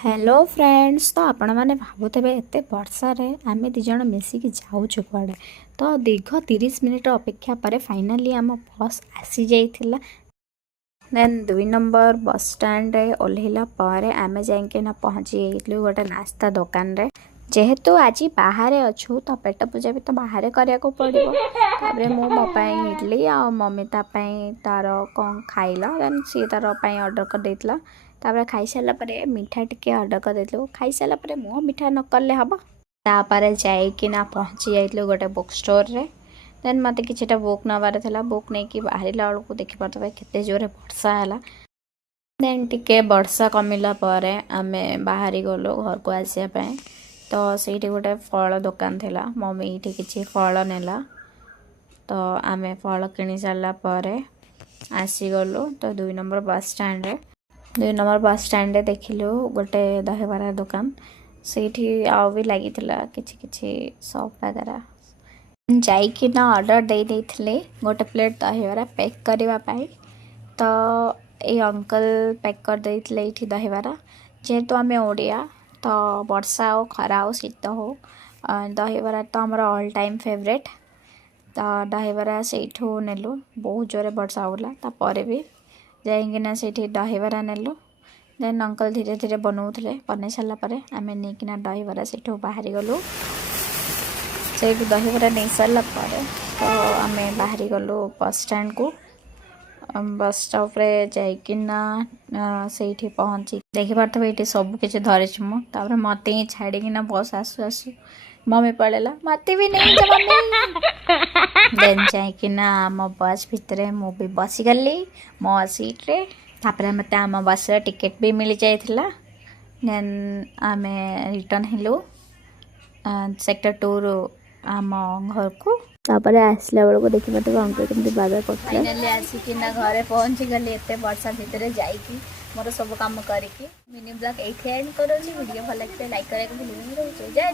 Hello friends. तो आपण मैंने भावुवे एत वर्षा रे आम दिज मिसिकी जाऊँ कड़े तो दीर्घ 30 मिनिट अपेक्षा पर फाइनाली आम बस आसी जाइथिला। देन 2 नंबर बस स्टैंड रे ओल्हेला पर आम जाइकिना पहुँची जाइलु गोटे नास्ता दुकान रे। जेहेतु आज बाहर अच्छु तो पेट पूजा भी तो बाहर करिया को पड़ो। तापर मो इडली आ मम्मी तार कौन खाइला देन सी तार ऑर्डर कर देइतला। तापर खाई सारा पर मीठा टिके ऑर्डर कर देइतलु। खाई सारा पर मो मीठा न करले हबो। तापर जाइकिना पहुँची जाइलु गोटे बुक स्टोर रे। देन मते किछटा बुक नबार थला। बुक नहीं कि बाहरिला बेलू देखि पारतबे केते जोरे वर्षा हैला। देन टिके वर्षा कमिला पर आमे बाहरी गलो घर को आसिया पय। तो ସେଇଠି गोटे फल दुकान थिला। मम्मी ये किसी फल नेला तो आमे फल किनी सारा पर आसीगलु। तो 2 नंबर बस स्टैंड रे 2 नंबर बस स्टैंड रे देखिलु गोटे दहीबरा दुकान। ସେଇଠି आउ भी लगी किछि सॉप वगैरह जाइकिना ऑर्डर दे देइथिले गोटे प्लेट दहीबरा पैक करबा पाई। तो ये अंकल पैक कर देइथिले इठी दहीबरा। जेहेतु आमे ओडिया तो वर्षा हो खरा हो शीत हो दहीबरा तो आमर ऑल टाइम फेवरेट। तो दहीबरा से नेलु बहुत जोरे वर्षा होला तापर भी जाइकिना से दहीबरा नेलु। देन अंकल धीरे धीरे बनौले बन सारा पर आम नहीं दहीबरा से बाहरी गलु। से दहीबरा नहीं सारा पर तो आम बाहरी गलु बस स्टैंड को। बस स्टॉप रे जाइकिना से पहुँची देखी पार्थ ये सब किसी धरी मुझे मत ही छाड़ीना बस आसु आसु मम्मी पड़ेला मत भी नहीं देन जाइकिना आम बस भितर मु भी बसीगली मो सीट रे। तापर मत आम बस टिकेट भी मिल जाइथिला। देन आम रिटर्न हेलु सेक्टर 2 आम घर को। तापर आसला बेलू देखी पाते अंकल केमती बाजार कर फाइनली आसिकिना घरे पहुँची गली एत वर्षा भितर जाइकी मोर सब काम करिकी मिनी ब्लॉग एठी एंड करूची। वीडियो भल लगे लाइक करके भूलि नहीं। जय